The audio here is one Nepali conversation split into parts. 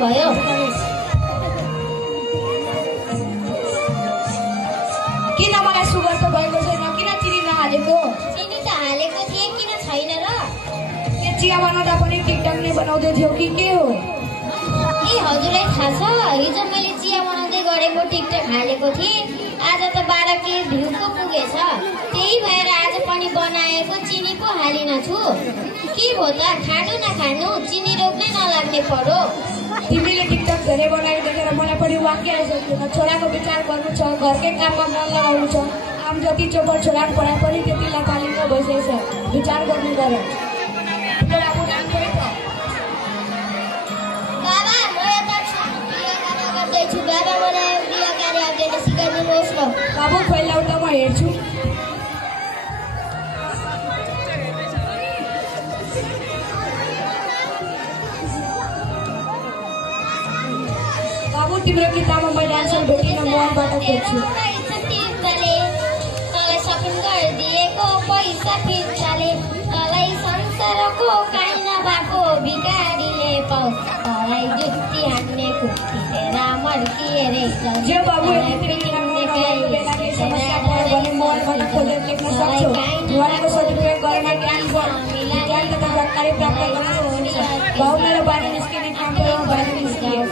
भयो। किन मलाई सुगर त भएको छैन, किन चिनी नहालेको? चिनी त हालेको थिएँ, किन छैन र? के चिया बनाउँदा पनि टिकटकले बनाउँदै थियो कि के हो? ए हजुरलाई थाहा छ, हिजो मैले चिया बनाउँदै गरेको टिकटक हालेको थिएँ। आज त 12K भ्यू पो पुगेछ। त्यही भएर आज पनि बनाएको चिनी पो हालिन छु। के भो त, खानु नखानु चिनी रोग नै नलाग्ने पर्यो। तिमीले टिकटक धेरै बनाएको देखेर मलाई पनि वाक्य आइसक्यो। छोराको विचार गर्नु छ, घरकै काममा मन लगाउनु छ। आम जति चोपर छोराको पढाइ पनि त्यति लतालिङ्ग भइसकेछ। विचार गर्नु गर। बाबा म यता गृह कार्य गर्दैछु। बाबा मलाई गृह कार्य आउँदैन, सिकाइदिनुहोस् न। बाबु फैलाउ त म हेर्छु। बाबु तिम्रो किताबमा मैले आन्सर भेटिन, मोबाइलबाट खोज्छु। तँलाई सपिङ गरिदिएको पैसा फिर्ताले, तँलाई संसारको काहीँ नभएको भिखारीले पाउँछ। तँलाई जुत्ती हान्ने कुर्ती तेरा मर्किए रहेछ। जे बाबु मोबाइलबाट खोजेर लेख्न सक्छौ। उहाँको सदुपयोग गरेर ज्ञान तथा जानकारी प्राप्त गर्न सक्नुहुन्छ। बाबु मेरो बाहिर निस्किने काम गरौँ, बाहिर निस्कियो।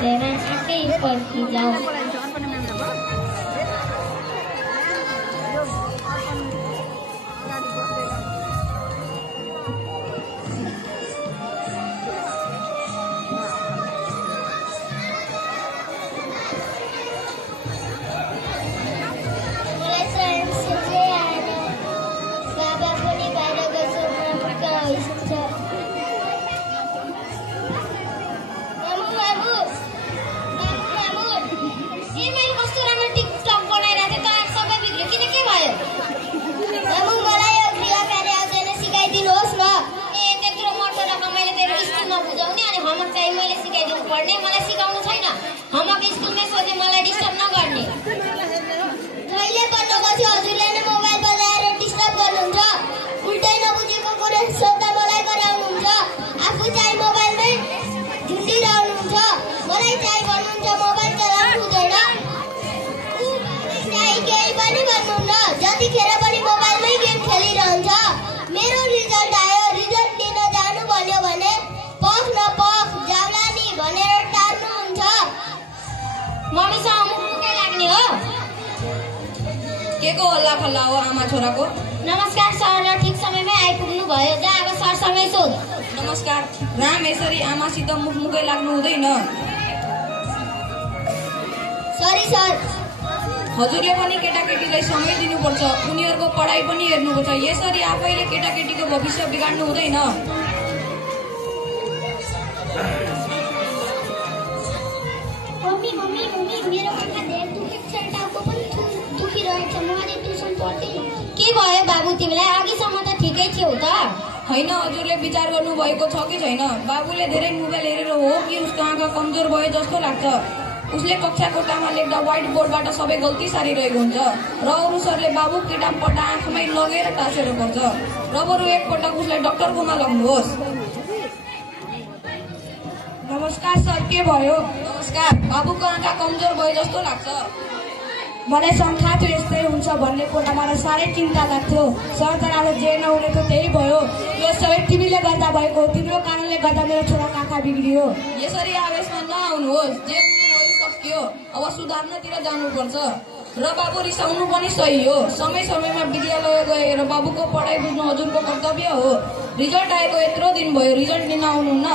तेरा आँकै पर्खी जाऊ। मलाई सिकाउनु छैन। होमवर्क स्कुलमै सोधे, मलाई डिस्टर्ब नगर्ने। कहिले पढ्नको थियो? हजुरले नै मोबाइल बजाएर डिस्टर्ब गर्नुहुन्छ। उल्टै नबुझेको कुरा सोध्दा मलाई गराउनुहुन्छ। आफू चाहिँ मोबाइलमै झुन्डिरहनुहुन्छ। मलाई चाहिँ भन्नुहुन्छ मोबाइल चलाउनु हुँदैन। चाहिँ केही पनि भन्नुहुन्न। जतिखेर पनि मोबाइलमै गेम खेलिरहन्छ। मेरो रिजल्ट आयो, रिजल्ट लिन जानु भन्यो भने पख नपख जाउला नि भनेर टार्नुहुन्छ। मम्मीसँग मुखै लाग्ने हो। के को हल्ला खल्ला हो आमा छोराको? नमस्कार सर, र ठिक समयमै आइपुग्नु भयो। जा अब सरसँगै सोध। नमस्कार। राम यसरी आमासित मुखमुखै लाग्नु हुँदैन। Sorry sir. हजुरले पनि केटाकेटीलाई समय दिनुपर्छ, उनीहरूको पढाइ पनि हेर्नुपर्छ। यसरी आफैले केटाकेटीको भविष्य बिगाड्नु हुँदैन। मम्मी मेरो आँखा धेरै दुखेको छ, टाउको पनि दुखिरहेको छ। म आज ट्युसन पढ्दिनँ। के भयो बाबु तिमीलाई? अघिसम्म त ठिकै थियौ त। होइन, हजुरले विचार गर्नु भएको छ कि छैन? बाबुले धेरै मोबाइल हेरेर हो कि उसको आँखा कमजोर भयो जस्तो लाग्छ। उसले कक्षा कोठामा लेख्दा व्हाइट बोर्डबाट सबै गल्ती सारिरहेको हुन्छ र अरू सरले बाबु किताब पढ्दा आँखामै लगेर टाँसेर पर्छ। र बरु एकपटक उसलाई डाक्टरकोमा लग्नुहोस्। नमस्कार सर, के भयो? नमस्कार। बाबुको आँखा कमजोर भयो जस्तो लाग्छ। मलाई शङ्का थियो यस्तै हुन्छ भन्ने कुरा मलाई साह्रै चिन्ता लाग्थ्यो सर। तर अब जे नहुने त त्यही भयो। यो सबै तिमीले गर्दा भएको हो। तिम्रो कारणले गर्दा मेरो छोराको आँखा बिग्रियो। यसरी आवेशमा नआउनुहोस्। जे सक्यो अब सुधार्नतिर जानुपर्छ। र बाबु रिसाउनु पनि सही हो। समय समयमा विद्यालय गएर बाबुको पढाइ बुझ्नु हजुरको कर्तव्य हो। रिजल्ट आएको यत्रो दिन भयो, रिजल्ट लिन आउनुहुन्न।